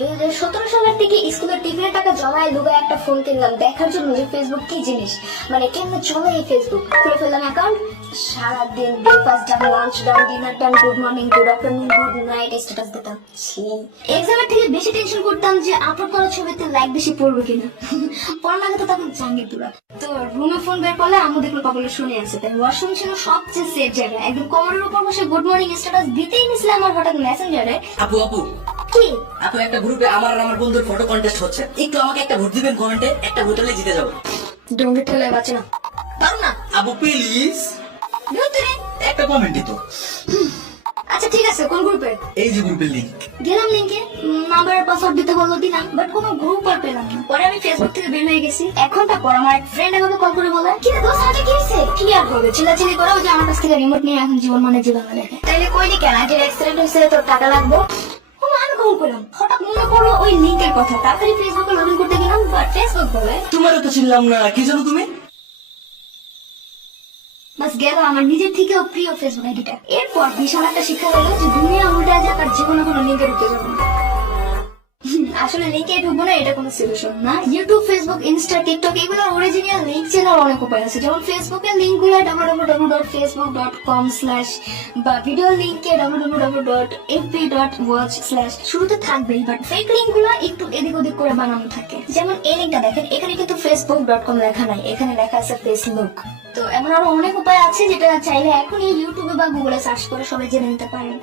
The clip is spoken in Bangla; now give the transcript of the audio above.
2017 সালের থেকে স্কুলের টিফিনের টাকা জমায় লুগায় একটা ফোন কিনলাম দেখার জন্য যে ফেসবুক কি জিনিস, মানে কেমনে চলে এই ফেসবুক। খুলে ফেললাম অ্যাকাউন্ট, সারাদিন breakfast done, lunch done, dinner done, good morning, good afternoon, good night status দিতাম। এক্সামের থেকে বেশি টেনশন করতাম যে আপলোড করা ছবিতে লাইক বেশি পড়বে কিনা। পড়ালেখা তো তখন জাঙ্গি পুরা। তো রুমে ফোন বের করলে আম্মু দেখলো কপালে শুনে আছে, তাই ওয়াশরুম ছিল সবচেয়ে সেফ জায়গা। একদম কোমরের উপর বসে গুড মর্নিং স্ট্যাটাস দিতেই নিছিলাম, আর হঠাৎ মেসেঞ্জারে আপু আপু কি আপু একটা গ্রুপে আমার আর আমার বন্ধুর ফটো কন্টেস্ট হচ্ছে, একটু আমাকে একটা ভোট দিবেন কমেন্টে, একটা ভোট হলে জিতে যাবো। ডোঙ্গের ঠেলায় বাঁচে না, পারো না। আপু প্লিজ ভিতরে একটা কমেন্টই তো। আচ্ছা ঠিক আছে, কোন গ্রুপে? এই যে গ্রুপের লিংক। গেলাম লিংকে, নাম্বার পাসওয়ার্ড দিতে বললো, দিলাম, বাট কোনো গ্রুপ আর পেলাম না। পরে আমি ফেসবুক থেকে বের হয়ে গেছি। এক ঘন্টা পর আমার এক ফ্রেন্ড আমাকে কল করে বলে, কি রে দোস্ত, আজকে কি হয়েছে? কি আর হবে, চিল্লাচিল্লি করে যে আমার কাছ থেকে রিমোট নিয়ে এখন জীবন মানে জীবন দেখে। তাইলে কইলি কেন, আজের অ্যাক্সিডেন্ট হয়েছে, তোর টাকা লাগবো। আমি কল করলাম, হঠাৎ মনে পড়লো ওই লিংকের কথা। তাড়াতাড়ি ফেসবুকে লগ ইন করতে গেলাম, বাট ফেসবুক বলে তোমারও তো চিনলাম না, কি জানো তুমি? বাস গেল আমার নিজের থেকেও প্রিয় ফেসবুক আইডিটা। এরপর বিশাল একটা শিক্ষা হলো যে দুনিয়া উল্টা যাক আর জীবনে কোনো লিঙ্কে ঢুকে যাবো না। আসলে লিঙ্কে ঢুকবো না, এটা কোনো সলিউশন না। ইউটিউব, ফেসবুক, ইনস্টা, টিকটক এগুলোর অরিজিনাল লিঙ্ক চেনার অনেক উপায় আছে। যেমন ফেসবুকের লিঙ্ক গুলো www.facebook.com/ বা ভিডিও লিঙ্কে www.fb.watch/ শুরুতে থাকবেই, বাট ফেক লিঙ্ক গুলো একটু এদিক ওদিক করে বানানো থাকে। যেমন এই লিঙ্কটা দেখেন, এখানে কিন্তু facebook.com লেখা নাই, এখানে লেখা আছে ফেসবুক। তো এমন আরো অনেক উপায় আছে যেটা চাইলে এখনই ইউটিউবে বা গুগলে সার্চ করে সবাই জেনে নিতে পারেন।